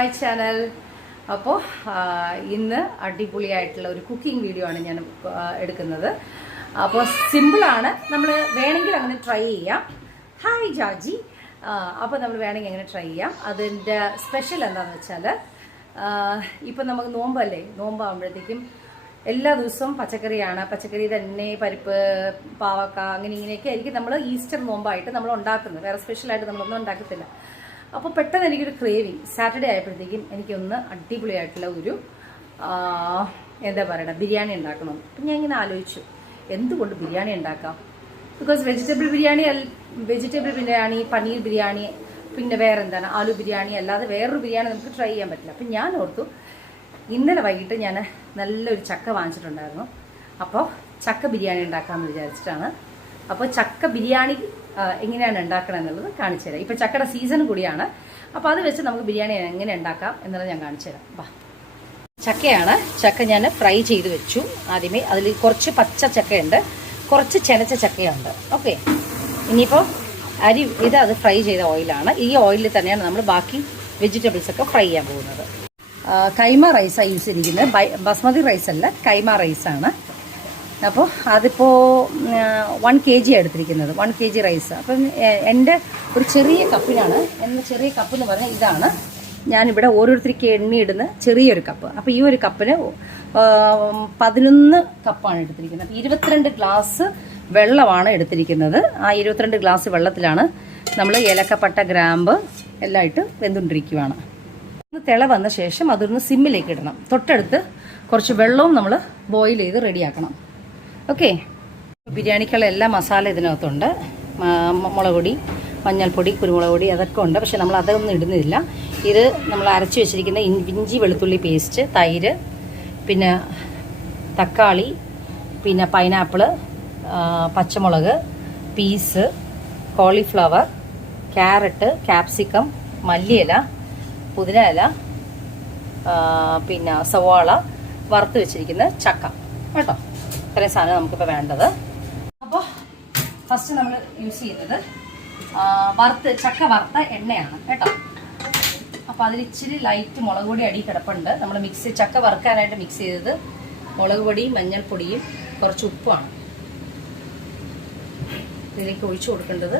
My channel. അപ്പോൾ ഇന്ന് അടിപൊളിയായിട്ടുള്ള ഒരു കുക്കിംഗ് വീഡിയോ ആണ് ഞാൻ എടുക്കുന്നത്. അപ്പോൾ സിമ്പിളാണ്, നമ്മൾ വേണമെങ്കിൽ അങ്ങനെ ട്രൈ ചെയ്യാം. ഹായ് ജാജി. അപ്പോൾ നമ്മൾ വേണമെങ്കിൽ അങ്ങനെ ട്രൈ ചെയ്യാം. അതിൻ്റെ സ്പെഷ്യൽ എന്താണെന്ന് വെച്ചാൽ, ഇപ്പം നമുക്ക് നോമ്പല്ലേ, നോമ്പാകുമ്പോഴത്തേക്കും എല്ലാ ദിവസവും പച്ചക്കറിയാണ്. പച്ചക്കറി തന്നെ, പരിപ്പ്, പാവക്ക, അങ്ങനെ ഇങ്ങനെയൊക്കെ ആയിരിക്കും നമ്മൾ ഈസ്റ്റർ നോമ്പായിട്ട് നമ്മൾ ഉണ്ടാക്കുന്നത്. വേറെ സ്പെഷ്യലായിട്ട് നമ്മളൊന്നും ഉണ്ടാക്കത്തില്ല. അപ്പോൾ പെട്ടെന്ന് എനിക്കൊരു ക്രേവിങ്, സാറ്റർഡേ ആയപ്പോഴത്തേക്കും എനിക്കൊന്ന് അടിപൊളിയായിട്ടുള്ള ഒരു എന്താ പറയണ ബിരിയാണി ഉണ്ടാക്കണം. അപ്പം ഞാൻ ഇങ്ങനെ ആലോചിച്ചു, എന്തുകൊണ്ട് ബിരിയാണി ഉണ്ടാക്കാം. ബിക്കോസ് വെജിറ്റബിൾ ബിരിയാണി, പനീർ ബിരിയാണി, പിന്നെ വേറെ എന്താണ് ആലു ബിരിയാണി അല്ലാതെ വേറൊരു ബിരിയാണി നമുക്ക് ട്രൈ ചെയ്യാൻ പറ്റില്ല. അപ്പം ഞാൻ ഓർത്തു, ഇന്നലെ വൈകിട്ട് ഞാൻ നല്ലൊരു ചക്ക വാങ്ങിച്ചിട്ടുണ്ടായിരുന്നു. അപ്പോൾ ചക്ക ബിരിയാണി ഉണ്ടാക്കാമെന്ന് വിചാരിച്ചിട്ടാണ്. അപ്പോൾ ചക്ക ബിരിയാണി എങ്ങനെയാണ് ഉണ്ടാക്കണം എന്നുള്ളത് കാണിച്ചു തരാം. ഇപ്പം ചക്കയുടെ സീസൺ കൂടിയാണ്. അപ്പോൾ അത് വെച്ച് നമുക്ക് ബിരിയാണി എങ്ങനെ ഉണ്ടാക്കാം എന്നുള്ളത് ഞാൻ കാണിച്ചു തരാം. വാ. ചക്കയാണ്. ചക്ക ഞാൻ ഫ്രൈ ചെയ്ത് വെച്ചു. ആദ്യമേ അതിൽ കുറച്ച് പച്ച ചക്കയുണ്ട്, കുറച്ച് ചെനച്ച ചക്കയുണ്ട്. ഓക്കെ, ഇനിയിപ്പോൾ അത് ഫ്രൈ ചെയ്ത ഓയിലാണ്. ഈ ഓയിലിൽ തന്നെയാണ് നമ്മൾ ബാക്കി വെജിറ്റബിൾസ് ഒക്കെ ഫ്രൈ ചെയ്യാൻ പോകുന്നത്. കൈമ റൈസാണ് യൂസ് ചെയ്തിരിക്കുന്നത്. ബസ്മതി റൈസല്ല, കൈമ റൈസാണ്. അപ്പോൾ അതിപ്പോൾ 1 kg എടുത്തിരിക്കുന്നത്, 1 kg റൈസ്. അപ്പം എൻ്റെ ഒരു ചെറിയ കപ്പിനാണ്, എൻ്റെ ചെറിയ കപ്പ് എന്ന് പറഞ്ഞാൽ ഇതാണ്. ഞാനിവിടെ ഓരോരുത്തർക്ക് എണ്ണിയിടുന്ന ചെറിയൊരു കപ്പ്. അപ്പോൾ ഈ ഒരു കപ്പിന് 11 കപ്പാണ് എടുത്തിരിക്കുന്നത്. അപ്പോൾ 22 ഗ്ലാസ് വെള്ളമാണ് എടുത്തിരിക്കുന്നത്. ആ 22 ഗ്ലാസ് വെള്ളത്തിലാണ് നമ്മൾ ഏലക്കപ്പട്ട, ഗ്രാമ്പ് എല്ലാം ഇട്ട് വെന്തുകൊണ്ടിരിക്കുകയാണ്. തിള വന്ന ശേഷം അതൊന്ന് സിമ്മിലേക്ക് ഇടണം. തൊട്ടടുത്ത് കുറച്ച് വെള്ളവും നമ്മൾ ബോയിൽ ചെയ്ത് റെഡിയാക്കണം. ഓക്കെ, ബിരിയാണിക്കുള്ള എല്ലാ മസാല ഇതിനകത്തുണ്ട്. മുളക് പൊടി, മഞ്ഞൾപ്പൊടി, കുരുമുളക് പൊടി അതൊക്കെ ഉണ്ട്. പക്ഷെ നമ്മൾ അതൊന്നും ഇടുന്നില്ല. ഇത് നമ്മൾ അരച്ച് വെച്ചിരിക്കുന്ന ഇഞ്ചി വെളുത്തുള്ളി പേസ്റ്റ്, തൈര്, പിന്നെ തക്കാളി, പിന്നെ പൈനാപ്പിള്, പച്ചമുളക്, പീസ്, കോളിഫ്ലവർ, ക്യാരറ്റ്, ക്യാപ്സിക്കം, മല്ലിയില, പുതിന ഇല, പിന്നെ സവാള, വറുത്ത് വെച്ചിരിക്കുന്ന ചക്ക കേട്ടോ. ഇത്രയും സാധനം നമുക്കിപ്പോൾ വേണ്ടത്. അപ്പോൾ ഫസ്റ്റ് നമ്മൾ യൂസ് ചെയ്യുന്നത് ചക്ക വറുത്ത എണ്ണയാണ് കേട്ടോ. അപ്പോൾ അതിൽ ഇച്ചിരി ലൈറ്റ് മുളക് പൊടി അടി കിടപ്പുണ്ട്. നമ്മൾ ചക്ക വറുക്കാനായിട്ട് മിക്സ് ചെയ്തത് മുളക് പൊടിയും മഞ്ഞൾപ്പൊടിയും കുറച്ച് ഉപ്പുമാണ്. ഇതിലേക്ക് ഒഴിച്ചു കൊടുക്കേണ്ടത്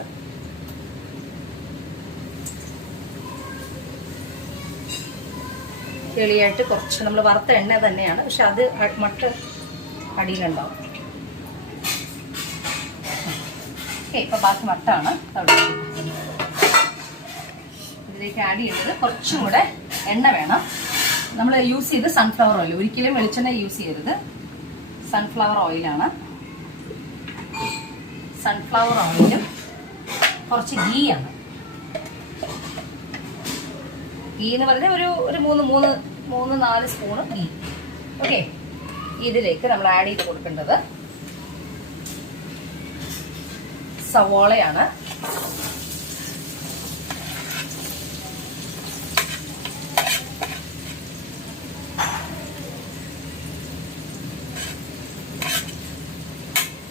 ചെളിയായിട്ട് കുറച്ച് നമ്മൾ വറുത്ത എണ്ണ തന്നെയാണ്, പക്ഷെ അത് മട്ട് അടിയിലുണ്ടാവും. ഓക്കെ, ഇപ്പം ബാക്കി മട്ടാണ് അവിടെ. ഇതിലേക്ക് ആഡ് ചെയ്യുന്നത് കുറച്ചും കൂടെ എണ്ണ വേണം. നമ്മൾ യൂസ് ചെയ്ത് സൺഫ്ലവർ ഓയിൽ, ഒരിക്കലും വെളിച്ചെണ്ണ യൂസ് ചെയ്യരുത്. സൺഫ്ലവർ ഓയിലാണ്. സൺഫ്ലവർ ഓയിലും കുറച്ച് ഗീ ആണ്. ഗീ എന്ന് പറഞ്ഞാൽ ഒരു 3-4 സ്പൂണ് ഗീ. ഓക്കെ, ഇതിലേക്ക് നമ്മൾ ആഡ് ചെയ്ത് കൊടുക്കേണ്ടത് സവോളയാണ്.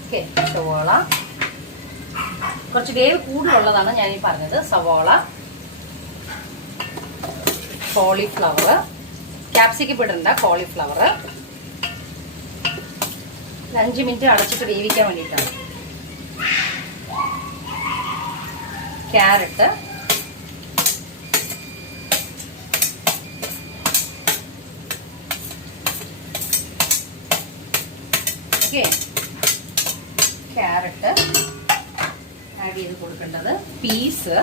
ഓക്കെ, സവോള കുറച്ച് വേവ് കൂടുതലുള്ളതാണ് ഞാൻ ഈ പറഞ്ഞത്. സവോള, കോളിഫ്ലവർ, ക്യാപ്സിക്കം ഇടണ്ട, കോളിഫ്ലവർ 5 മിനിറ്റ് അടച്ചിട്ട് വേവിക്കാൻ വേണ്ടിയിട്ടാണ്. ക്യാരറ്റ്, ഓക്കെ, ക്യാരറ്റ് ആഡ് ചെയ്ത് കൊടുക്കേണ്ടത്. പീസ്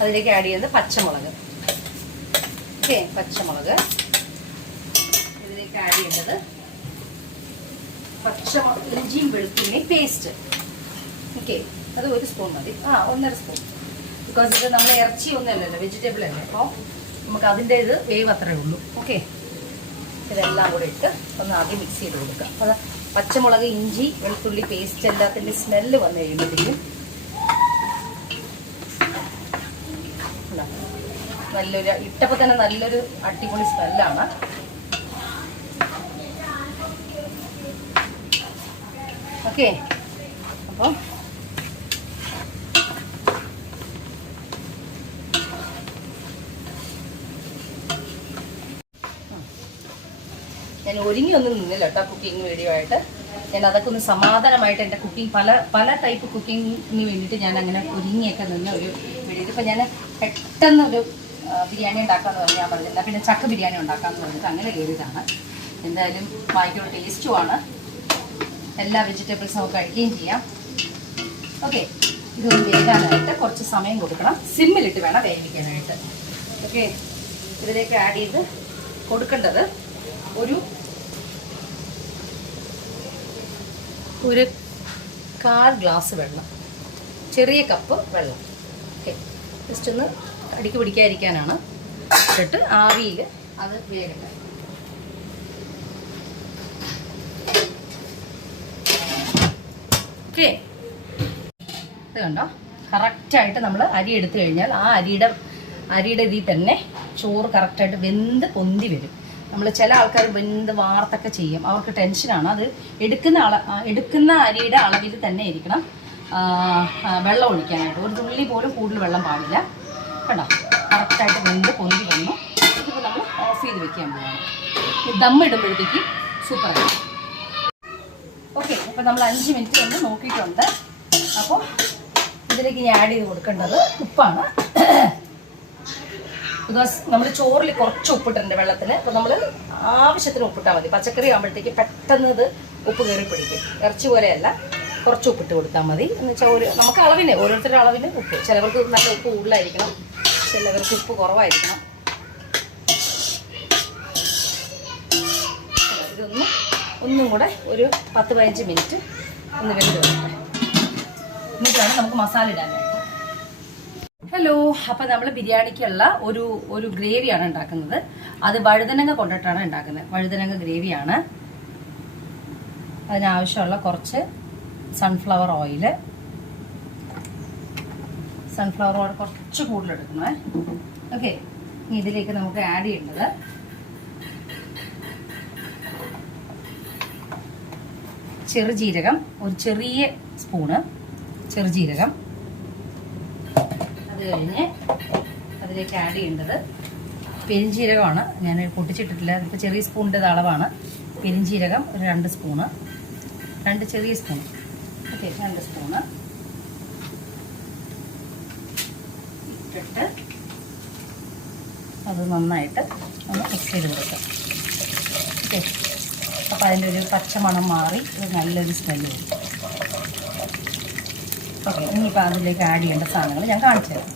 അതിലേക്ക് ആഡ് ചെയ്യുന്നത് പച്ചമുളക്. ഓക്കെ, പച്ചമുളക് ഇതിലേക്ക് ആഡ് ചെയ്യേണ്ടത് ഇഞ്ചിയും വെളുത്തുള്ളിയും പേസ്റ്റ്. ഓക്കെ, അത് 1 സ്പൂൺ മതി. 1.5 സ്പൂൺ. ബിക്കോസ് ഇത് നമ്മൾ ഇറച്ചി ഒന്നുമല്ലല്ലോ, വെജിറ്റബിൾ അല്ലേ. അപ്പോൾ നമുക്ക് അതിൻ്റെ ഇത് വേവ് അത്രേ ഉള്ളൂ. ഓക്കെ, ഇതെല്ലാം കൂടെ ഇട്ട് ഒന്ന് ആദ്യം മിക്സ് ചെയ്ത് കൊടുക്കുക. അപ്പോൾ പച്ചമുളക്, ഇഞ്ചി, വെളുത്തുള്ളി പേസ്റ്റ് എല്ലാത്തിൻ്റെ സ്മെല്ല് വന്നു കഴിയുമ്പോഴത്തേക്കും നല്ലൊരു ഇട്ടപ്പോൾ തന്നെ നല്ലൊരു അടിപൊളി സ്മെല്ലാണ്. ഓക്കെ, അപ്പോൾ ഞാൻ ഒരുങ്ങിയൊന്നും നിന്നില്ല കേട്ടോ കുക്കിംഗ് വീഡിയോ ആയിട്ട്. ഞാൻ അതൊക്കെ ഒന്ന് സമാധാനമായിട്ട് എൻ്റെ കുക്കിംഗ് പല ടൈപ്പ് കുക്കിങ്ങിന് വേണ്ടിയിട്ട് ഞാൻ അങ്ങനെ ഒരുങ്ങിയൊക്കെ നിന്ന ഒരു വീഡിയോ. ഇതിപ്പോൾ ഞാൻ പെട്ടെന്നൊരു ബിരിയാണി ഉണ്ടാക്കാമെന്ന് പറഞ്ഞ് ഞാൻ പറഞ്ഞില്ല, പിന്നെ ചക്ക ബിരിയാണി ഉണ്ടാക്കാമെന്ന് പറഞ്ഞിട്ട് അങ്ങനെ കയറിയതാണ്. എന്തായാലും ഭയങ്കര ടേസ്റ്റുമാണ്, എല്ലാ വെജിറ്റബിൾസും നമുക്ക് കഴിക്കുകയും ചെയ്യാം. ഓക്കെ, ഇതൊന്ന് വേകാനായിട്ട് കുറച്ച് സമയം കൊടുക്കണം. സിമ്മിലിട്ട് വേണം വേവിക്കാനായിട്ട്. ഓക്കെ, ഇതിലേക്ക് ആഡ് ചെയ്ത് കൊടുക്കേണ്ടത് ഒരു 1/4 ഗ്ലാസ് വെള്ളം, ചെറിയ കപ്പ് വെള്ളം. ഓക്കെ, ജസ്റ്റ് ഒന്ന് അടിക്ക് പിടിക്കാതിരിക്കാനാണ്. ഇട്ടിട്ട് ആവിയിൽ അത് വേഗം. ഓക്കെ, ഇത് കണ്ടോ, കറക്റ്റായിട്ട് നമ്മൾ അരി എടുത്തു കഴിഞ്ഞാൽ ആ അരിയുടെ ഇതിൽ തന്നെ ചോറ് കറക്റ്റായിട്ട് വെന്ത് പൊന്തി വരും. നമ്മൾ ചില ആൾക്കാർ വെന്ത് വാർത്തൊക്കെ ചെയ്യും, അവർക്ക് ടെൻഷനാണ്. അത് എടുക്കുന്ന അരിയുടെ അളവിൽ തന്നെ ഇരിക്കണം വെള്ളം ഒഴിക്കാനായിട്ട്. ഒരു തുള്ളി പോലും കൂടുതൽ വെള്ളം പാടില്ല. കണ്ടോ, കറക്റ്റായിട്ട് വെന്ത് പൊന്തി വന്നു. ഇതിപ്പോൾ നമ്മൾ ഓഫ് ചെയ്ത് വെക്കാൻ പോവാണ്. ദമ്മിടുമ്പോഴത്തേക്ക് സൂപ്പറാണ്. ഓക്കെ, അപ്പോൾ നമ്മൾ 5 മിനിറ്റ് ഒന്ന് നോക്കിയിട്ടുണ്ട്. അപ്പോൾ ഇതിലേക്ക് ഞാൻ ആഡ് ചെയ്ത് കൊടുക്കേണ്ടത് ഉപ്പാണ്. ബിക്കോസ് നമ്മൾ ചോറിൽ കുറച്ച് ഉപ്പിട്ടുണ്ട് വെള്ളത്തിൽ. അപ്പോൾ നമ്മൾ ആവശ്യത്തിന് ഉപ്പിട്ടാൽ മതി. പച്ചക്കറി ആകുമ്പോഴത്തേക്ക് പെട്ടെന്ന് ഇത് ഉപ്പ് കയറി പിടിക്കും. ഇറച്ചി പോലെയല്ല, കുറച്ച് ഉപ്പിട്ട് കൊടുത്താൽ മതി. എന്ന് വെച്ചാൽ നമുക്ക് അളവിന്, ഓരോരുത്തരുടെ അളവിന് ഉപ്പ്. ചിലവർക്ക് നല്ല ഉപ്പ് കൂടുതലായിരിക്കണം, ചിലവർക്ക് ഉപ്പ് കുറവായിരിക്കണം. ഒന്നും കൂടെ ഒരു 10-15 മിനിറ്റ് ഒന്ന് വെന്ത് വരട്ടെ. എന്നിട്ടാണ് നമുക്ക് മസാല ഇടാനായിട്ട്. ഹലോ, അപ്പം നമ്മൾ ബിരിയാണിക്കുള്ള ഒരു ഗ്രേവിയാണ് ഉണ്ടാക്കുന്നത്. അത് വഴുതനങ്ങ കൊണ്ടിട്ടാണ് ഉണ്ടാക്കുന്നത്. വഴുതനങ്ങ ഗ്രേവിയാണ്. അതിനാവശ്യമുള്ള കുറച്ച് സൺഫ്ലവർ ഓയിൽ കുറച്ച് കൂടുതലെടുക്കണേ. ഓക്കെ, ഇനി ഇതിലേക്ക് നമുക്ക് ആഡ് ചെയ്യേണ്ടത് ചെറുജീരകം, ഒരു ചെറിയ സ്പൂണ് ചെറുജീരകം. അത് കഴിഞ്ഞ് അതിലേക്ക് ആഡ് ചെയ്യേണ്ടത് പെരിഞ്ജീരകമാണ്. ഞാൻ പൊട്ടിച്ചിട്ടിട്ടില്ല, ഇപ്പോൾ ചെറിയ സ്പൂണിൻ്റെ അളവാണ്. പെരിഞ്ജീരകം ഒരു 2 സ്പൂണ്, 2 ചെറിയ സ്പൂൺ. ഓക്കെ, 2 സ്പൂണ് ഇട്ടിട്ട് അത് നന്നായിട്ട് ഒന്ന് മിക്സ് ചെയ്ത് കൊടുക്കാം. ഓക്കെ, അപ്പോൾ അതിൻ്റെ ഒരു പച്ചമണം മാറി ഒരു നല്ലൊരു സ്മെല്ല് വരും. ഓക്കെ, ഇനിയിപ്പോൾ അതിലേക്ക് ആഡ് ചെയ്യേണ്ട സാധനങ്ങൾ ഞാൻ കാണിച്ചു തരാം.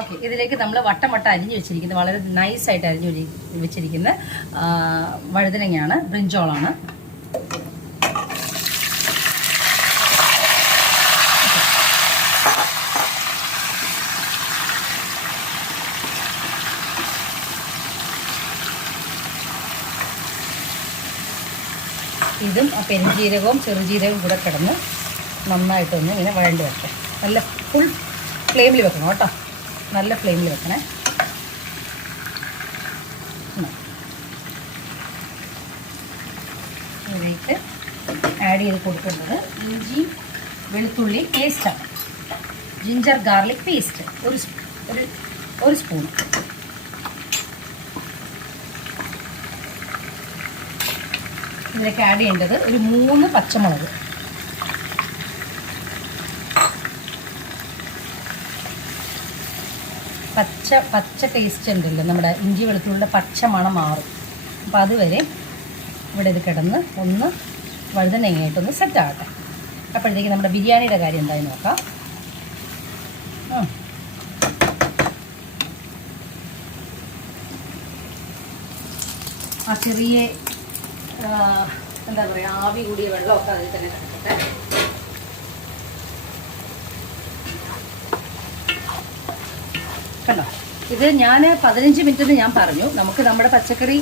ഓക്കെ, ഇതിലേക്ക് നമ്മൾ വട്ടം അരിഞ്ഞ് വെച്ചിരിക്കുന്നത്, വളരെ നൈസായിട്ട് അരിഞ്ഞ് വെച്ചിരിക്കുന്ന വഴുതനങ്ങയാണ്, ബ്രിഞ്ചോളാണ്. ഇതും പെരുംജീരകവും ചെറുജീരകവും കൂടെ കിടന്ന് നന്നായിട്ടൊന്ന് ഇങ്ങനെ വഴണ്ട് വെക്കാം. നല്ല ഫുൾ ഫ്ലെയിമിൽ വെക്കണം കേട്ടോ, നല്ല ഫ്ലെയിമിൽ വെക്കണേ. ഇതിലേക്ക് ആഡ് ചെയ്ത് കൊടുക്കേണ്ടത് ഇഞ്ചി വെളുത്തുള്ളി പേസ്റ്റാണ്. ജിഞ്ചർ ഗാർലിക് പേസ്റ്റ് ഒരു സ്പൂൺ. ഇതിലേക്ക് ആഡ് ചെയ്യേണ്ടത് ഒരു 3 പച്ചമുളക്. പച്ച ടേസ്റ്റ് ഉണ്ടല്ലോ, നമ്മുടെ ഇഞ്ചി വെളുത്തുള്ളിയുടെ പച്ച മണം മാറും. അപ്പോൾ അതുവരെ ഇവിടെ ഇത് കിടന്ന് ഒന്ന് വഴുതനങ്ങയായിട്ടൊന്ന് സെറ്റ് ആകട്ടെ. അപ്പോഴത്തേക്ക് നമ്മുടെ ബിരിയാണിയുടെ കാര്യം എന്തായാലും നോക്കാം. ആ ചെറിയ എന്താ പറയുക, ആവി കൂടിയ വെള്ളമൊക്കെ അതിൽ തന്നെ കിടക്കട്ടെ. കണ്ടോ, ഇത് ഞാൻ 15 മിനിറ്റ് ഞാൻ പറഞ്ഞു. നമുക്ക് നമ്മുടെ പച്ചക്കറി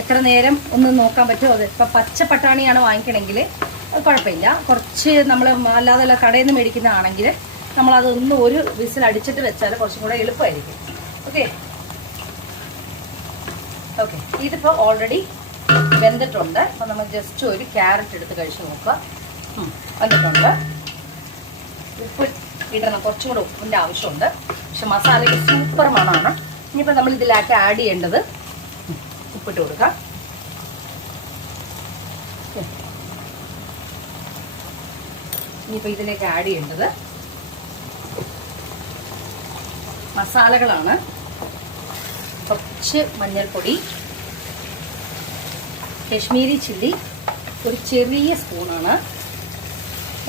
എത്ര നേരം ഒന്ന് നോക്കാൻ പറ്റുമോ. അത് ഇപ്പം പച്ച പട്ടാണിയാണ് വാങ്ങിക്കണമെങ്കിൽ കുഴപ്പമില്ല. കുറച്ച് നമ്മൾ അല്ലാതെ കടയിൽ നിന്ന് മേടിക്കുന്നതാണെങ്കിൽ നമ്മളതൊന്ന് ഒരു വിസിൽ അടിച്ചിട്ട് വെച്ചാൽ കുറച്ചും കൂടെ എളുപ്പമായിരിക്കും. ഓക്കെ, ഇതിപ്പോൾ ഓൾറെഡി വെന്തിട്ടുണ്ട്. അപ്പം നമ്മൾ ജസ്റ്റ് ഒരു ക്യാരറ്റ് എടുത്ത് കഴിച്ച് നോക്കുക. വന്നിട്ടുണ്ട്. ഉപ്പ് ഇടണം, കുറച്ചും കൂടെ ഉപ്പിൻ്റെ ആവശ്യമുണ്ട്. പക്ഷെ മസാലയ്ക്ക് സൂപ്പർ മണമാണ്. ഇനിയിപ്പോൾ നമ്മൾ ഇതിലേക്ക് ആഡ് ചെയ്യേണ്ടത് ഉപ്പിട്ട് കൊടുക്കാം. ഇനിയിപ്പോൾ ഇതിലേക്ക് ആഡ് ചെയ്യേണ്ടത് മസാലകളാണ്. കുറച്ച് മഞ്ഞൾപ്പൊടി, കശ്മീരി ചില്ലി ഒരു ചെറിയ സ്പൂണാണ്.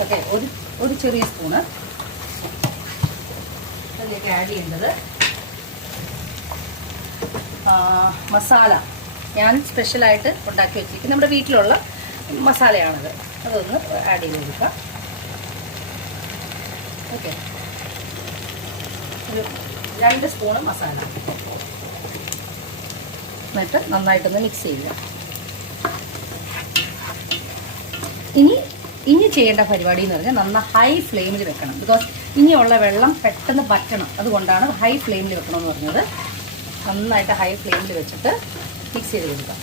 ഓക്കെ, ഒരു ചെറിയ സ്പൂണ്. അതിലേക്ക് ആഡ് ചെയ്യേണ്ടത് മസാല. ഞാൻ സ്പെഷ്യലായിട്ട് ഉണ്ടാക്കി വെച്ചിരിക്കുന്നത് നമ്മുടെ വീട്ടിലുള്ള മസാലയാണത്. അതൊന്ന് ആഡ് ചെയ്ത് കൊടുക്കാം. ഓക്കെ, ഒരു 2 സ്പൂണ് മസാല. എന്നിട്ട് നന്നായിട്ടൊന്ന് മിക്സ് ചെയ്യുക. ഇനി ചെയ്യേണ്ട പരിപാടി എന്ന് പറഞ്ഞാൽ നന്നായി ഹൈ ഫ്ലെയിമിൽ വെക്കണം. ബിക്കോസ് ഇനിയുള്ള വെള്ളം പെട്ടെന്ന് വറ്റണം. അതുകൊണ്ടാണ് ഹൈ ഫ്ലെയിമിൽ വെക്കണമെന്ന് പറഞ്ഞത്. നന്നായിട്ട് ഹൈ ഫ്ലെയിമിൽ വെച്ചിട്ട് മിക്സ് ചെയ്ത് കൊടുക്കാം.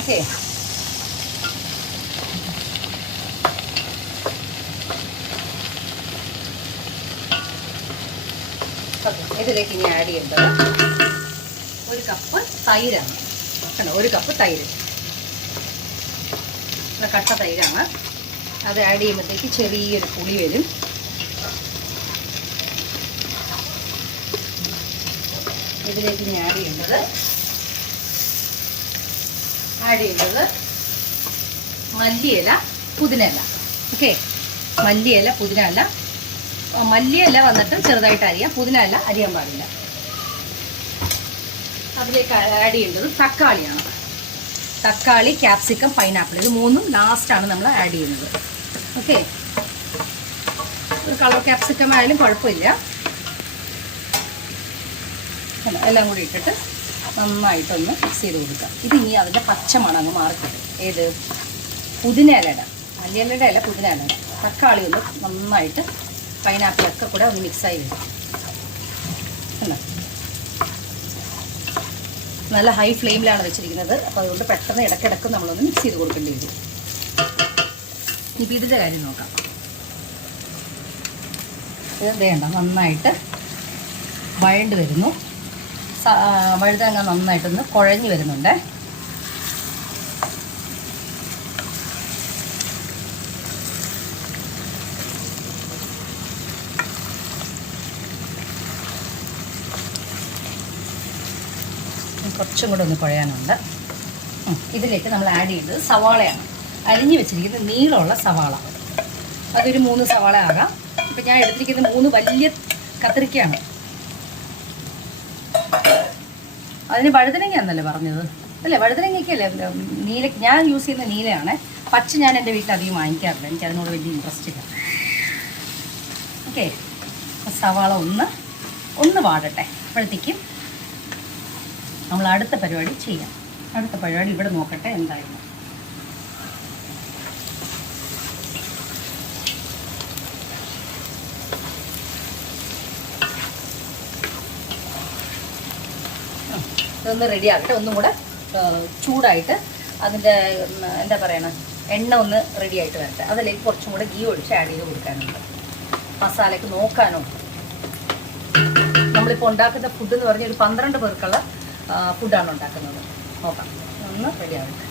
ഓക്കെ, ഇതിലേക്ക് ഇനി ആഡ് ചെയ്യേണ്ടത് 1 കപ്പ് തൈരാണ്. കണ്ടോ, 1 കപ്പ് തൈര്, കട്ട തൈരാണ്. അത് ആഡ് ചെയ്യുമ്പോഴത്തേക്ക് ചെറിയൊരു പുളി വരും. ഇതിലേക്ക് ഇനി ആഡ് ചെയ്യേണ്ടത് മല്ലിയില, പുതിനയില. ഓക്കെ, മല്ലിയില, പുതിനയില. മല്ലിയില വന്നിട്ട് ചെറുതായിട്ട് അരിയാം, പുതിനയില അരിയാൻ പാടില്ല. അതിലേക്ക് ആഡ് ചെയ്യേണ്ടത് തക്കാളിയാണ്. തക്കാളി, ക്യാപ്സിക്കം, പൈനാപ്പിൾ, ഇത് 3ഉം ലാസ്റ്റാണ് നമ്മൾ ആഡ് ചെയ്യുന്നത്. ഓക്കെ, ഒരു കളർ ക്യാപ്സിക്കം ആയാലും കുഴപ്പമില്ല. എല്ലാം കൂടി ഇട്ടിട്ട് നന്നായിട്ടൊന്ന് മിക്സ് ചെയ്ത് കൊടുക്കുക. ഇതിനി അതിൻ്റെ പച്ചമണം അങ്ങ് മാറിക്കിട്ടും. ഏത് പുതിനയിലയുടെ, മല്ലിയിലയുടെ അല്ല, പുതിനയിലയുടെ. തക്കാളി ഒന്ന് നന്നായിട്ട് പൈനാപ്പിളൊക്കെ കൂടെ ഒന്ന് മിക്സായി വരും. അല്ല, നല്ല ഹൈ ഫ്ലെയിമിലാണ് വെച്ചിരിക്കുന്നത്. അപ്പോൾ അതുകൊണ്ട് പെട്ടെന്ന് ഇടയ്ക്കിടയ്ക്ക് നമ്മളൊന്ന് മിക്സ് ചെയ്ത് കൊടുക്കേണ്ടി വരും. ഇനിയിപ്പോൾ ഇതിൻ്റെ കാര്യം നോക്കാം. ഇത് വേണ്ട, നന്നായിട്ട് വഴണ്ട് വരുന്നു. വഴുതനങ്ങ നന്നായിട്ടൊന്ന് കുഴഞ്ഞ് വരുന്നുണ്ട്. കുറച്ചും കൂടെ ഒന്ന് കുഴയാനുണ്ട്. ഇതിലേക്ക് നമ്മൾ ആഡ് ചെയ്തത് സവാളയാണ്. അരിഞ്ഞ് വെച്ചിരിക്കുന്നത് നീളമുള്ള സവാള. അതൊരു 3 സവാള ആകാം. ഇപ്പം ഞാൻ എടുത്തിരിക്കുന്നത് 3 വലിയ കത്തിരിക്കയാണ്. അതിന് വഴുതനങ്ങ എന്നല്ലേ പറഞ്ഞത്? അല്ലേ, വഴുതനങ്ങയ്ക്കല്ലേ നീല. ഞാൻ യൂസ് ചെയ്യുന്ന നീലയാണ്. പച്ച ഞാൻ എൻ്റെ വീട്ടിൽ അധികം വാങ്ങിക്കാറില്ല. എനിക്ക് അതിനോട് വലിയ ഇൻട്രസ്റ്റ് ഇല്ല. ഓക്കെ, സവാള ഒന്ന് വാടട്ടെ. അപ്പോഴത്തേക്കും നമ്മൾ അടുത്ത പരിപാടി ചെയ്യാം. അടുത്ത പരിപാടി ഇവിടെ നോക്കട്ടെ എന്തായിരുന്നു. ഇതൊന്ന് റെഡി ആകട്ടെ. ഒന്നും കൂടെ ചൂടായിട്ട് അതിൻ്റെ എന്താ പറയണ എണ്ണ ഒന്ന് റെഡി ആയിട്ട് വരട്ടെ. അതിലേക്ക് കുറച്ചും കൂടെ ഗീ ഒഴിച്ച് ആഡ് ചെയ്ത് കൊടുക്കാനുണ്ട്. മസാലയ്ക്ക് നോക്കാനുണ്ട്. നമ്മളിപ്പോൾ ഉണ്ടാക്കുന്ന ഫുഡ് എന്ന് പറഞ്ഞാൽ ഒരു 12 പേർക്കുള്ള ഫുഡാണ് ഉണ്ടാക്കുന്നത്. നോക്കാം, ഒന്ന് റെഡി ആവട്ടെ.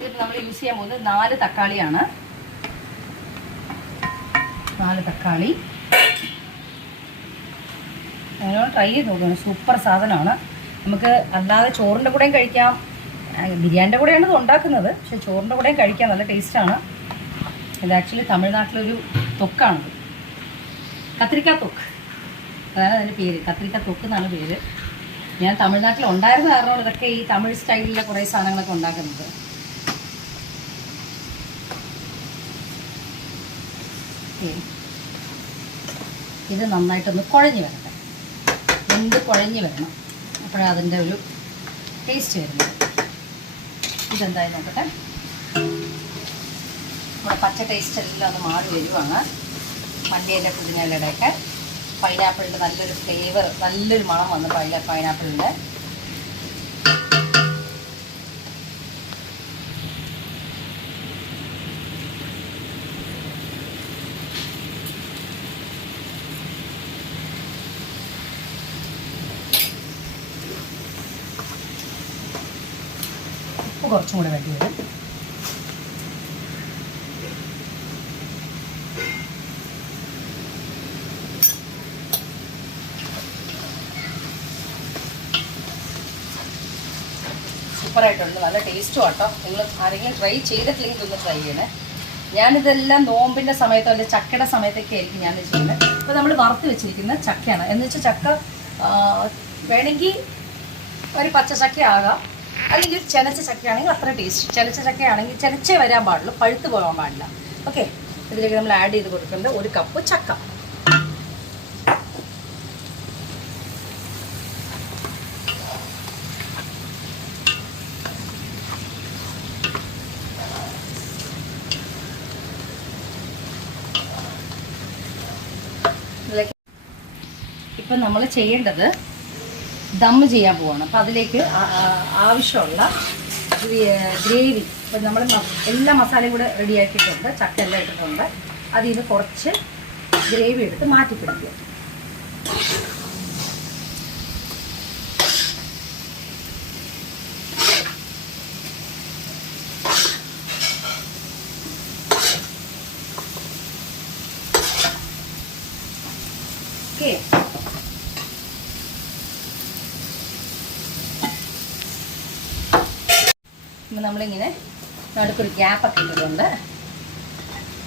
ഇതിപ്പോൾ നമ്മൾ യൂസ് ചെയ്യാൻ പോകുന്നത് 4 തക്കാളിയാണ്. 4 തക്കാളി. അങ്ങനെ ട്രൈ ചെയ്ത് നോക്കുകയാണ്. സൂപ്പർ സാധനമാണ്. നമുക്ക് അല്ലാതെ ചോറിൻ്റെ കൂടെയും കഴിക്കാം. ബിരിയാണിൻ്റെ കൂടെയാണ് ഇത് ഉണ്ടാക്കുന്നത്. പക്ഷേ ചോറിൻ്റെ കൂടെയും കഴിക്കാം. നല്ല ടേസ്റ്റാണ്. ഇത് ആക്ച്വലി തമിഴ്നാട്ടിലൊരു തൊക്കാണത്. കത്തിരിക്ക തൊക്ക്, അതാണ് അതിൻ്റെ പേര്. കത്തിരിക്ക തൊക്ക് എന്നാണ് പേര്. ഞാൻ തമിഴ്നാട്ടിൽ ഉണ്ടായിരുന്ന കാരണമാണ് ഇതൊക്കെ ഈ തമിഴ് സ്റ്റൈലിലെ കുറേ സാധനങ്ങളൊക്കെ ഉണ്ടാക്കുന്നത്. ഇത് നന്നായിട്ടൊന്ന് കുഴഞ്ഞ് വരട്ടെ. കുഴഞ്ഞ് വരണം. അപ്പോഴാണ് അതിൻ്റെ ഒരു ടേസ്റ്റ് വരുന്നത്. ഇതെന്തായാലും നോക്കട്ടെ. നമ്മുടെ പച്ച ടേസ്റ്റ് എല്ലാം ഒന്ന് മാറി വരുവാണ്. മല്ലിയില പുതിനയിലയുടെയൊക്കെ പൈനാപ്പിളിൻ്റെ നല്ലൊരു ഫ്ലേവർ, നല്ലൊരു മണം വന്നു പൈനാപ്പിളിൻ്റെ. ഉപ്പ് കുറച്ചും കൂടെ വേണ്ടി വരും. സൂപ്പറായിട്ടുണ്ട്, നല്ല ടേസ്റ്റും ആട്ടോ. നിങ്ങൾ ആരെങ്കിലും ട്രൈ ചെയ്തിട്ടില്ലെങ്കിൽ ഇതൊന്ന് ട്രൈ ചെയ്യണേ. ഞാനിതെല്ലാം നോമ്പിൻ്റെ സമയത്തോ അല്ലെങ്കിൽ ചക്കയുടെ സമയത്തൊക്കെ ആയിരിക്കും ഞാനിത് ചെയ്യുന്നത്. ഇപ്പോൾ നമ്മൾ വറുത്ത് വെച്ചിരിക്കുന്ന ചക്കയാണ്. എന്ന് വെച്ചാൽ ചക്ക വേണമെങ്കിൽ ഒരു പച്ച ചക്ക ആകാം, അല്ലെങ്കിൽ ചെനച്ച ചക്കയാണെങ്കിൽ അത്ര ടേസ്റ്റ്. ചെനച്ച ചക്കയാണെങ്കിൽ ചെനച്ചേ വരാൻ പാടുള്ളൂ, പഴുത്ത് പോകാൻ പാടില്ല. ഓക്കെ, ഇതിലേക്ക് നമ്മൾ ആഡ് ചെയ്ത് കൊടുക്കേണ്ടത് 1 കപ്പ് ചക്ക. ഇതിലേക്ക് ഇപ്പം നമ്മൾ ചെയ്യേണ്ടത് ദമ്മ് ചെയ്യാൻ പോവാണ്. അപ്പം അതിലേക്ക് ആവശ്യമുള്ള ഗ്രേവി, ഇപ്പം നമ്മൾ എല്ലാ മസാലയും കൂടെ റെഡിയാക്കിയിട്ടുണ്ട്, ചക്ക എല്ലാം ഇട്ടിട്ടുണ്ട്. അതിൽ നിന്ന് കുറച്ച് ഗ്രേവി എടുത്ത് മാറ്റി പിടിക്കുക. ഓക്കെ, നമ്മളിങ്ങനെ നടുക്കൊരു ഗ്യാപ്പൊക്കെ ഇട്ടിട്ടുണ്ട്.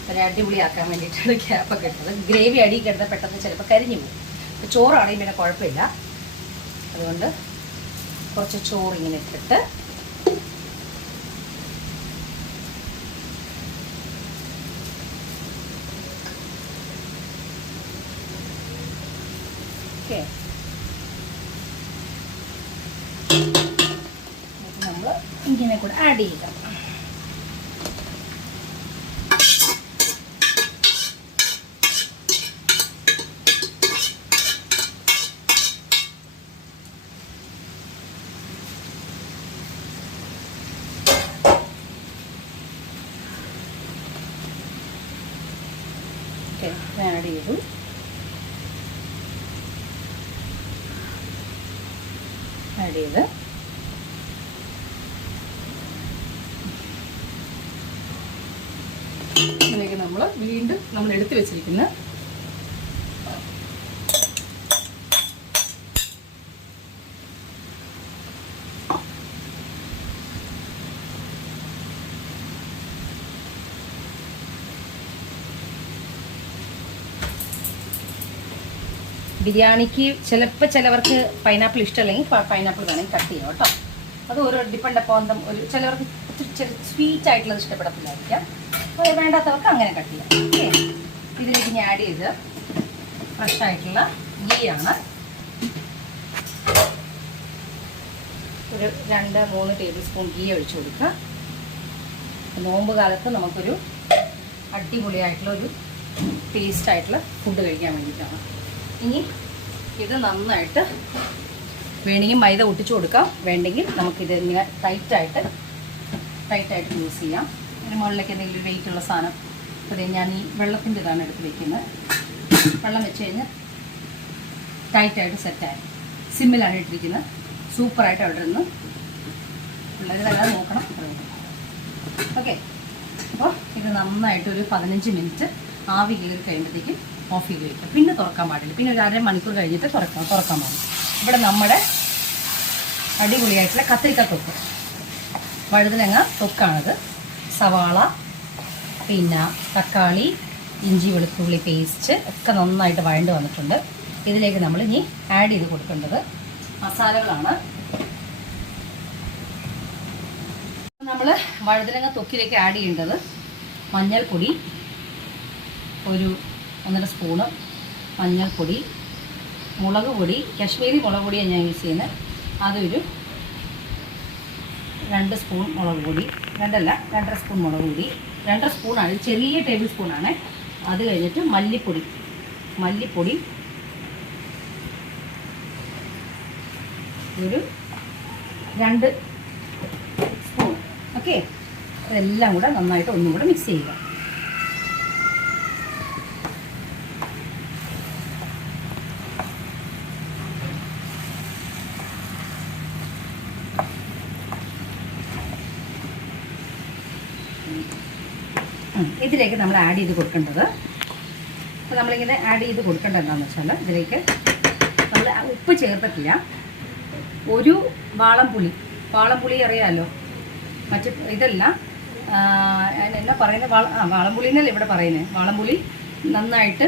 ഒരു അടിപൊളിയാക്കാൻ വേണ്ടിയിട്ടാണ് ഗ്യാപ്പൊക്കെ ഇട്ടത്. ഗ്രേവി അടി കിടന്ന് പെട്ടെന്ന് ചിലപ്പോൾ കരിഞ്ഞു പോകും. ചോറാണെങ്കിൽ പിന്നെ കുഴപ്പമില്ല. അതുകൊണ്ട് കുറച്ച് ചോറ് ഇങ്ങനെ ഇട്ടിട്ട് ഓക്കെ, നമ്മൾ ഇങ്ങനെ കൂടെ ആഡ് ചെയ്യുക. ഓക്കെ, ആഡ് ചെയ്തു. ആഡ് ചെയ്ത് ഇതിലേക്ക് നമ്മൾ വീണ്ടും എടുത്ത് വെച്ചിരിക്കുന്ന ബിരിയാണിക്ക് ചിലവർക്ക് പൈനാപ്പിൾ ഇഷ്ടമല്ലെങ്കിൽ പൈനാപ്പിൾ വേണമെങ്കിൽ കട്ട് ചെയ്യാം കേട്ടോ. അത് ഓരോ ഡിപ്പെൻഡ് അപ്പോൺ ഒരു ചിലവർക്ക് സ്വീറ്റ് ആയിട്ടുള്ളത് ഇഷ്ടപ്പെടത്തില്ലായിരിക്കാം. വേണ്ടാത്തവർക്ക് അങ്ങനെ കട്ട് ചെയ്യാം. ഓക്കെ, ഇതിലേക്ക് ഞാൻ ആഡ് ചെയ്ത് ഫ്രഷ് ആയിട്ടുള്ള ഗീ ആണ്. ഒരു 2-3 ടേബിൾ സ്പൂൺ ഗീ ഒഴിച്ചു കൊടുക്കുക. നോമ്പ് കാലത്ത് നമുക്കൊരു അടിപൊളിയായിട്ടുള്ള ഒരു ടേസ്റ്റായിട്ടുള്ള ഫുഡ് കഴിക്കാൻ വേണ്ടിയിട്ടാണ്. ഇനി ഇത് നന്നായിട്ട് വേണമെങ്കിൽ മൈദ ഒട്ടിച്ചു കൊടുക്കാം, വേണ്ടെങ്കിൽ നമുക്കിത് ഇങ്ങനെ ടൈറ്റായിട്ട് യൂസ് ചെയ്യാം. അതിന് മുകളിലേക്ക് എന്തെങ്കിലും വെയിറ്റുള്ള സാധനം. അപ്പോൾ ഞാൻ ഈ വെള്ളത്തിൻ്റെ ഇതാണ് എടുത്ത് വയ്ക്കുന്നത്. വെള്ളം വെച്ച് കഴിഞ്ഞ് ടൈറ്റായിട്ട് സെറ്റായി സിമ്മിലാണ് ഇട്ടിരിക്കുന്നത്. സൂപ്പറായിട്ട് അവിടെ നിന്ന് പിള്ളേരെല്ലാം നോക്കണം. ഓക്കെ, അപ്പോൾ ഇത് നന്നായിട്ടൊരു 15 മിനിറ്റ് ആവി കയറി കഴിയുമ്പോഴത്തേക്കും ഓഫ് ചെയ്ത് വയ്ക്കുക. പിന്നെ തുറക്കാൻ പാടില്ല. പിന്നെ ഒരു 1/2 മണിക്കൂർ കഴിഞ്ഞിട്ട് തുറക്കാൻ പാടില്ല. ഇവിടെ നമ്മുടെ അടിപൊളിയായിട്ടുള്ള കത്തിരിക്ക തൊക്ക്, വഴുതനങ്ങ തൊക്കാണിത്. സവാള, പിന്നെ തക്കാളി, ഇഞ്ചി വെളുത്തുള്ളി പേസ്റ്റ് ഒക്കെ നന്നായിട്ട് വഴണ്ട് വന്നിട്ടുണ്ട്. ഇതിലേക്ക് നമ്മൾ ഇനി ആഡ് ചെയ്ത് കൊടുക്കേണ്ടത് മസാലകളാണ്. നമ്മൾ വഴുതനങ്ങ തൊക്കിലേക്ക് ആഡ് ചെയ്യേണ്ടത് മഞ്ഞൾപ്പൊടി, ഒരു 1.5 സ്പൂണ് മഞ്ഞൾപ്പൊടി, മുളക് പൊടി, കാശ്മീരി മുളക് പൊടിയാണ് ഞാൻ യൂസ് ചെയ്യുന്നത്. അതൊരു 2 സ്പൂൺ മുളക് പൊടി, 2 അല്ല 2.5 സ്പൂൺ മുളക് പൊടി, 2.5 സ്പൂണാണ്, ചെറിയ ടേബിൾ സ്പൂണാണ്. അത് കഴിഞ്ഞിട്ട് മല്ലിപ്പൊടി ഒരു 2 സ്പൂൺ. ഓക്കെ, അതെല്ലാം കൂടെ നന്നായിട്ട് ഒന്നും കൂടെ മിക്സ് ചെയ്യുക. ഇതിലേക്ക് നമ്മൾ ആഡ് ചെയ്ത് കൊടുക്കേണ്ടത്, അപ്പോൾ നമ്മളിങ്ങനെ ആഡ് ചെയ്ത് കൊടുക്കേണ്ടത് എന്താണെന്ന് വെച്ചാൽ, ഇതിലേക്ക് നമ്മൾ ഉപ്പ് ചേർത്തിട്ടില്ല. ഒരു വാളംപുളി അറിയാമല്ലോ, മറ്റു ഇതല്ല, എന്നാ പറയുന്നത്, വാളംപുളിന്നല്ല ഇവിടെ പറയുന്നത്. വാളംപുളി നന്നായിട്ട്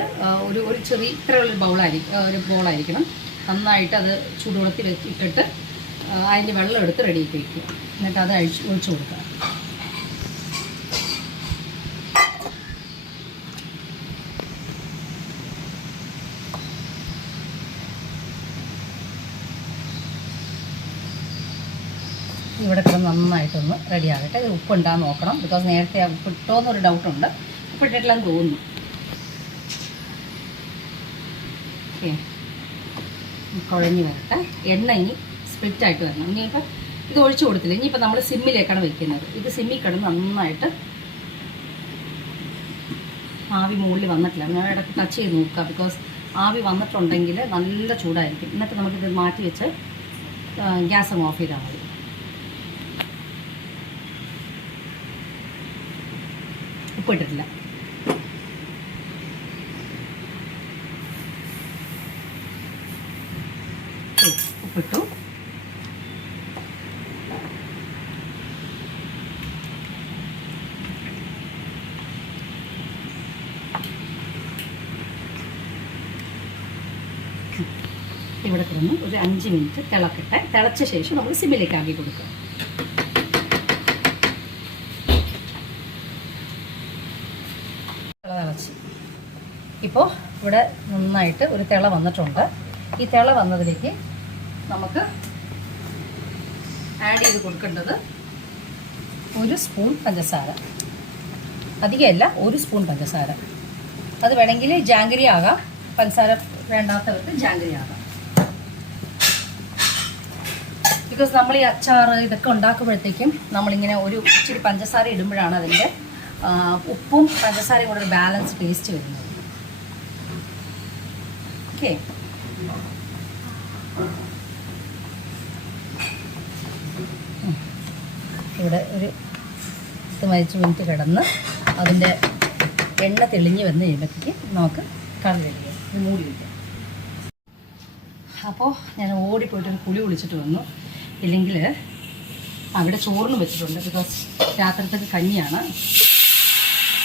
ഒരു ചെറിയ ഇത്രയുള്ളൊരു ബോളായിരിക്കണം. നന്നായിട്ട് അത് ചൂടുവെള്ളത്തിൽ ഇട്ടിട്ട് അതിൻ്റെ വെള്ളം എടുത്ത് റെഡിയാക്കി വയ്ക്കുക. എന്നിട്ട് അത് ഒഴിച്ചു കൊടുക്കുക. ഇവിടെ കിടന്ന് നന്നായിട്ടൊന്ന് റെഡി ആകട്ടെ. ഇത് ഉപ്പുണ്ടാകുന്ന നോക്കണം, ബിക്കോസ് നേരത്തെ ഉപ്പിട്ടോന്നൊരു ഡൗട്ടുണ്ട്. ഉപ്പിട്ടിട്ടില്ലെന്ന് തോന്നുന്നു. ഓക്കെ, കുഴഞ്ഞ് വരട്ടെ. എണ്ണ ഇനി സ്പ്ലിറ്റായിട്ട് വരണം. ഇനിയിപ്പോൾ ഇത് ഒഴിച്ചു കൊടുത്തില്ല. ഇനിയിപ്പോൾ നമ്മൾ സിമ്മിലേക്കാണ് വയ്ക്കുന്നത്. ഇത് സിമ്മിൽ കിടന്ന് നന്നായിട്ട് ആവി മുകളിൽ വന്നിട്ടില്ല. ഞാൻ ഇടയ്ക്ക് ടച്ച് ചെയ്ത് നോക്കുക, ബിക്കോസ് ആവി വന്നിട്ടുണ്ടെങ്കിൽ നല്ല ചൂടായിരിക്കും. എന്നിട്ട് നമുക്കിത് മാറ്റി വെച്ച് ഗ്യാസ് ഓഫ് ചെയ്താൽ മതി. ഉപ്പിട്ടിട്ടില്ല. ഉപ്പിട്ടു. ഇവിടെ കിടന്ന് ഒരു 5 മിനിറ്റ് തിളക്കട്ടെ. തിളച്ച ശേഷം നമ്മൾ സിമ്മിലേക്ക് ആക്കി കൊടുക്കുക. തിളച്ച് ഇപ്പോൾ ഇവിടെ നന്നായിട്ട് ഒരു തിള വന്നിട്ടുണ്ട്. ഈ തിള വന്നതിലേക്ക് നമുക്ക് ആഡ് ചെയ്ത് കൊടുക്കേണ്ടത് 1 സ്പൂൺ പഞ്ചസാര. അധികമല്ല, 1 സ്പൂൺ പഞ്ചസാര. അത് വേണമെങ്കിൽ ജാങ്കരി ആകാം, പഞ്ചസാര വേണ്ടാത്തവർക്ക് ജാങ്കരി ആകാം. ബിക്കോസ് നമ്മൾ ഈ അച്ചാർ ഇതൊക്കെ ഉണ്ടാക്കുമ്പോഴത്തേക്കും നമ്മളിങ്ങനെ ഒരു ഇച്ചിരി പഞ്ചസാര ഇടുമ്പോഴാണ് അതിൻ്റെ ഉപ്പും പഞ്ചസാരയും കൂടെ ഒരു ബാലൻസ് ടേസ്റ്റ് വരുന്നത്. ഓക്കെ, ഇവിടെ ഒരു 10 മിനിറ്റ് കിടന്ന് അതിൻ്റെ എണ്ണ തെളിഞ്ഞ് വന്ന് കഴിയുമ്പോഴത്തേക്ക് നമുക്ക് കറി കഴിക്കാം. ഇത് മൂടി വയ്ക്കാം. അപ്പോൾ ഞാൻ ഓടിപ്പോയിട്ടൊരു കുളി കുളിച്ചിട്ട് വന്നു. ഇല്ലെങ്കിൽ അവിടെ ചോറിന് വെച്ചിട്ടുണ്ട്, ബിക്കോസ് രാത്രിത്തേക്ക് കഞ്ഞിയാണ്.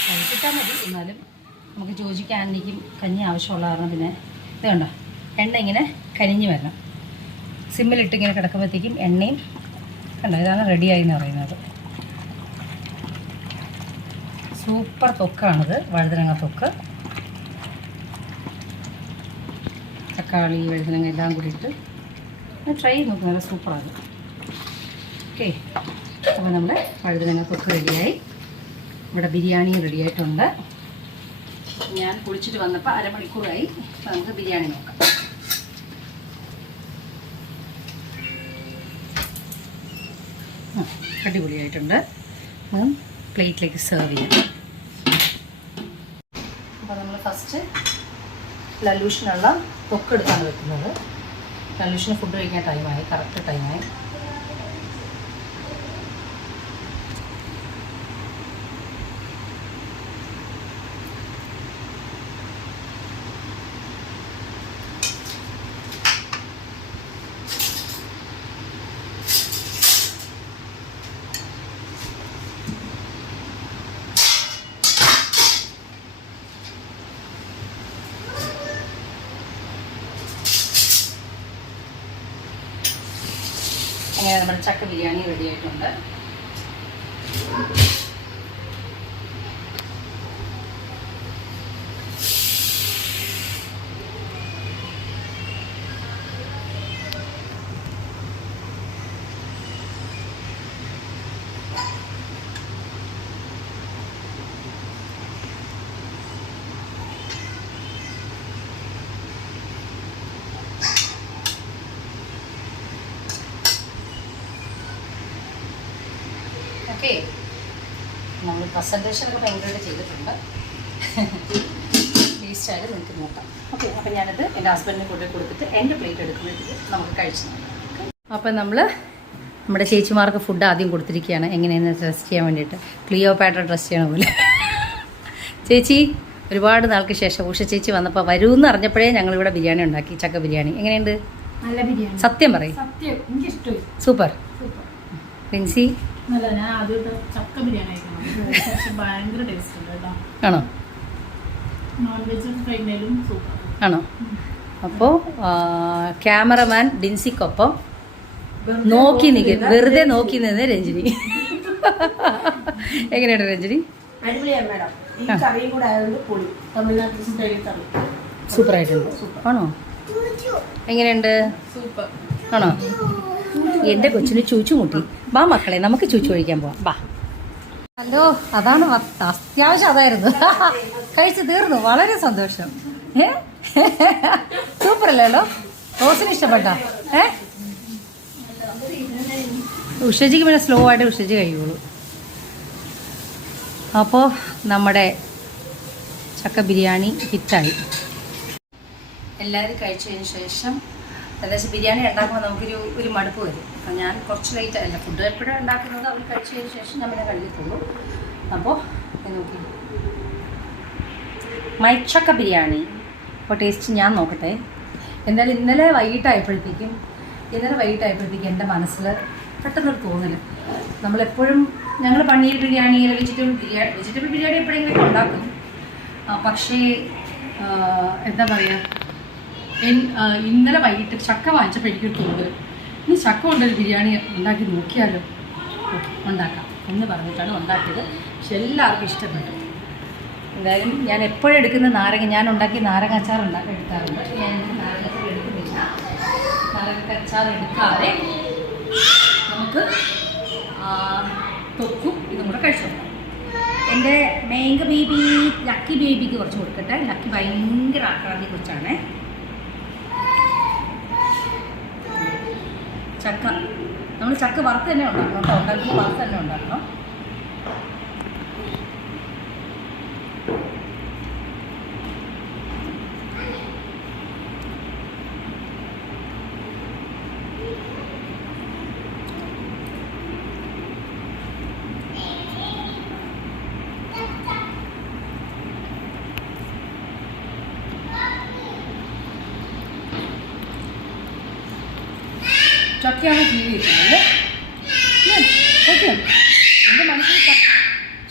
കഴിച്ചിട്ടാൽ മതി, എന്നാലും നമുക്ക് ജോജിക്ക് ആൻറ്റിക്കും കഞ്ഞി ആവശ്യമുള്ള കാരണം പിന്നെ ഇത് കണ്ടോ, എണ്ണ ഇങ്ങനെ കരിഞ്ഞ് വരണം. സിമ്മിലിട്ട് ഇങ്ങനെ കിടക്കുമ്പോഴത്തേക്കും എണ്ണയും കണ്ടോ, ഇതാണ് റെഡിയായി എന്ന് പറയുന്നത്. സൂപ്പർ തൊക്കാണിത്, വഴുതനങ്ങ തൊക്ക്. തക്കാളി, വഴുതനങ്ങ എല്ലാം കൂടി ഇട്ട് ട്രൈ ചെയ്ത് നോക്കും, നല്ല സൂപ്പറാണ്. ഓക്കെ, അപ്പോൾ നമ്മുടെ വഴുതനങ്ങ തൊക്ക് റെഡിയായി. ഇവിടെ ബിരിയാണി റെഡിയായിട്ടുണ്ട്. ഞാൻ കുളിച്ചിട്ട് വന്നപ്പോൾ അരമണിക്കൂറായി. അപ്പോൾ നമുക്ക് ബിരിയാണി നോക്കാം. അടിപൊളിയായിട്ടുണ്ട്. പ്ലേറ്റിലേക്ക് സെർവ് ചെയ്യാം. അപ്പോൾ നമ്മൾ ഫസ്റ്റ് ലല്ലൂഷിനുള്ള തൊക്കെടുത്താണ് വെക്കുന്നത്. ലല്ലൂഷിന് ഫുഡ് കഴിക്കാൻ ടൈമായി, കറക്റ്റ് ടൈമായി. അങ്ങനെ നമ്മുടെ ചക്ക ബിരിയാണി റെഡി ആയിട്ടുണ്ട്. ഓക്കെ, നമ്മൾ പ്രസൻറ്റേഷനൊക്കെ ഭയങ്കരമായിട്ട് ചെയ്തിട്ടുണ്ട്. ടേസ്റ്റ് ആയാലും നിങ്ങൾക്ക് നോക്കാം. ഓക്കെ, അപ്പോൾ ഞാനത് എൻ്റെ ഹസ്ബൻഡിനെ കൊണ്ടുപോയി കൊടുത്തിട്ട് എൻ്റെ പ്ലേറ്റ് എടുക്കുമ്പോഴത്തേക്ക് നമുക്ക് കഴിച്ചു നോക്കാം. അപ്പം നമ്മൾ നമ്മുടെ ചേച്ചിമാർക്ക് ഫുഡ് ആദ്യം കൊടുത്തിരിക്കുകയാണ്, എങ്ങനെയെന്ന് ടെസ്റ്റ് ചെയ്യാൻ വേണ്ടിയിട്ട്. ക്ലിയോപാട്ര ടെസ്റ്റ് ചെയ്യണ പോലെ. ചേച്ചി ഒരുപാട് നാൾക്ക് ശേഷം ഉഷ ചേച്ചി വന്നപ്പോൾ വരുമെന്ന് അറിഞ്ഞപ്പോഴേ ഞങ്ങളിവിടെ ബിരിയാണി ഉണ്ടാക്കി, ചക്ക ബിരിയാണി. എങ്ങനെയുണ്ട്? നല്ല ബിരിയാണി, സത്യം പറയും. സൂപ്പർ. പ്രിൻസി ചക്ക ബിരിയാണി ഭയങ്കര ടേസ്റ്റ് ഉണ്ട് കേട്ടോ. ആണോ? നോൺ വെജും ഫ്രൈനലും സൂപ്പർ ആണോ? അപ്പോൾ ക്യാമറമാൻ ഡിൻസിക്കൊപ്പം നോക്കി നിൽക്കും, വെറുതെ നോക്കി നിന്ന് രഞ്ജിനി. എങ്ങനെയുണ്ട് രഞ്ജിനി? അടിപൊളിയാണ് മാഡം. ഈ കറിയും കൂടെ ആയതുകൊണ്ട് പൊളി, തമിഴ്നാട്ടിൽ സ്റ്റൈൽ കറി സൂപ്പറായിട്ടുണ്ട്. ആണോ? എങ്ങനെയുണ്ട്? സൂപ്പർ ആണോ? എൻ്റെ കൊച്ചിന് ചൂച്ചു മുട്ടി. വാ മക്കളെ, നമുക്ക് ചൂച്ചു കഴിക്കാൻ പോവാം. വാ. ഹലോ, അതാണ് അത്യാവശ്യം അതായിരുന്നു. കഴിച്ച് തീർന്നു, വളരെ സന്തോഷം. സൂപ്പർ അല്ലല്ലോ? റോസിന് ഇഷ്ടപ്പെട്ടോ? ഉഷജിക്ക് പിന്നെ സ്ലോ ആയിട്ട് ഉഷജി കഴിയുള്ളൂ. അപ്പോൾ നമ്മുടെ ചക്ക ബിരിയാണി ഹിറ്റായി. എല്ലാവരും കഴിച്ചതിന് ശേഷം ഏകദേശം ബിരിയാണി ഉണ്ടാക്കുമ്പോൾ നമുക്കൊരു മടുപ്പ് വരും. അപ്പം ഞാൻ കുറച്ച് ലേറ്റ് അല്ല, ഫുഡ് എപ്പോഴും ഉണ്ടാക്കുന്നത് അവർ കഴിച്ചതിന് ശേഷം ഞാൻ പിന്നെ കഴിക്കത്തുള്ളൂ. അപ്പോൾ നോക്കി മൈച്ചക്ക ബിരിയാണി. അപ്പോൾ ടേസ്റ്റ് ഞാൻ നോക്കട്ടെ. എന്തായാലും ഇന്നലെ വൈകിട്ടായപ്പോഴത്തേക്കും എൻ്റെ മനസ്സിൽ പെട്ടെന്നൊരു തോന്നൽ, നമ്മളെപ്പോഴും ഞങ്ങൾ പനീർ ബിരിയാണി, വെജിറ്റബിൾ ബിരിയാണി എപ്പോഴെങ്കിലും ഉണ്ടാക്കും. പക്ഷേ എന്താ പറയുക, ഇന്നലെ വൈകിട്ട് ചക്ക വാങ്ങിച്ചപ്പോൾ എനിക്കൊരു തോന്നൽ, ഇനി ചക്ക കൊണ്ടൊരു ബിരിയാണി ഉണ്ടാക്കി നോക്കിയാലോ. ഉണ്ടാക്കാം എന്ന് പറഞ്ഞിട്ടാണ് ഉണ്ടാക്കിയത്. പക്ഷെ എല്ലാവർക്കും ഇഷ്ടപ്പെട്ടു. എന്തായാലും ഞാൻ എപ്പോഴും എടുക്കുന്ന നാരങ്ങ, ഞാൻ ഉണ്ടാക്കി നാരങ്ങ അച്ചാർ എടുക്കാറുണ്ട്. ഞാൻ നാരങ്ങ അച്ചാർ എടുക്കുന്നില്ല. നാരങ്ങ അച്ചാർ എടുക്കാതെ നമുക്ക് തൊക്കും ഇതും കൂടെ കഴിച്ചു നോക്കാം. എൻ്റെ മേങ്ക ബേബി ലക്കി ബേബിക്ക് കുറച്ച് കൊടുക്കട്ടെ. ലക്കി ഭയങ്കര ആക്രാന്തി കൊച്ചാണ്. ചക്ക നമ്മൾ ചക്ക വറുത്ത് തന്നെ ഉണ്ടാക്കണം കേട്ടോ. ഉണ്ടാക്കുമ്പോൾ വറുത്ത് തന്നെ ഉണ്ടാക്കണം. ചക്കയാണ് ഫീൽ ചെയ്തിട്ടുള്ളത്. സത്യം, എൻ്റെ മനസ്സിൽ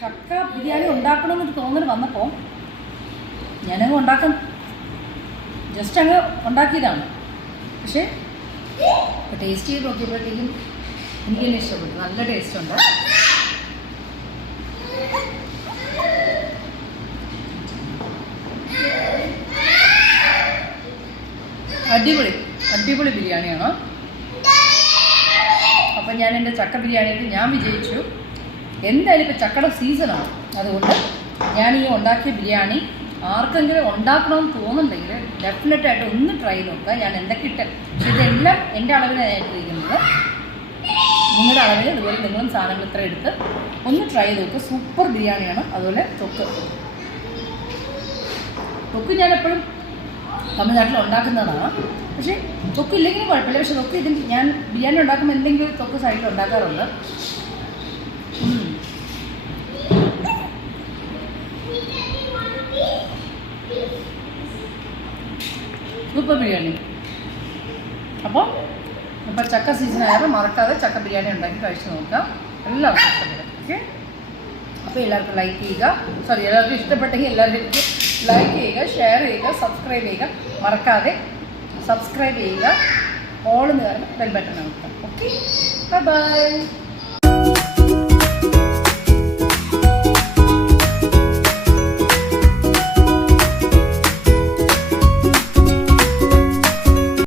ചക്ക ബിരിയാണി ഉണ്ടാക്കണമെന്നൊരു തോന്നൽ വന്നപ്പോൾ ഞാനങ്ങ് ജസ്റ്റ് അങ്ങ് ഉണ്ടാക്കിയതാണ്. പക്ഷേ ടേസ്റ്റ് ചെയ്ത് നോക്കിയപ്പോഴത്തേക്കും എനിക്ക് തന്നെ ഇഷ്ടപ്പെട്ടു. നല്ല ടേസ്റ്റ് ഉണ്ട്. അടിപൊളി ബിരിയാണിയാണ്. അപ്പം ഞാൻ എൻ്റെ ചക്ക ബിരിയാണിയിൽ ഞാൻ വിജയിച്ചു. എന്തായാലും ഇപ്പോൾ ചക്കയുടെ സീസണാണ്. അതുകൊണ്ട് ഞാൻ ഈ ഉണ്ടാക്കിയ ബിരിയാണി ആർക്കെങ്കിലും ഉണ്ടാക്കണമെന്ന് തോന്നുന്നുണ്ടെങ്കിൽ ഡെഫിനറ്റായിട്ട് ഒന്ന് ട്രൈ നോക്കുക. ഞാൻ എന്തൊക്കെ ഇട്ട്, പക്ഷെ ഇതെല്ലാം എൻ്റെ അളവിലാണ് ഞാൻ ഇട്ടിരിക്കുന്നത്. നിങ്ങളുടെ അളവിൽ അതുപോലെ നിങ്ങളും സാധനങ്ങൾ ഇത്ര എടുത്ത് ഒന്ന് ട്രൈ നോക്കുക. സൂപ്പർ ബിരിയാണിയാണ്. അതുപോലെ തൊക്ക് ഞാൻ എപ്പോഴും തമിഴ്നാട്ടിൽ ഉണ്ടാക്കുന്നതാണ്. പക്ഷേ തൊക്ക് ഇല്ലെങ്കിലും കുഴപ്പമില്ല. പക്ഷെ തൊക്ക് ഇതിന് ഞാൻ ബിരിയാണി ഉണ്ടാക്കുമ്പോൾ എന്തെങ്കിലും തൊക്ക് സൈഡിൽ ഉണ്ടാക്കാറുണ്ട്. സൂപ്പർ ബിരിയാണി. അപ്പോൾ ചക്ക സീസൺ ആയാലും മറക്കാതെ ചക്ക ബിരിയാണി ഉണ്ടാക്കി കഴിച്ച് നോക്കാം. എല്ലാവർക്കും ഇഷ്ടപ്പെടും. ഓക്കെ, അപ്പോൾ എല്ലാവർക്കും ലൈക്ക് ചെയ്യുക. എല്ലാവർക്കും ഇഷ്ടപ്പെട്ടെങ്കിൽ എല്ലാവരും ലൈക്ക് ചെയ്യുക, ഷെയർ ചെയ്യുക, സബ്സ്ക്രൈബ് ചെയ്യുക. മറക്കാതെ സബ്സ്ക്രൈബ് ചെയ്യുക. ഓൾ എന്ന് പറഞ്ഞാൽ ബെൽ ബട്ടൺ അമർത്താം. Okay, by.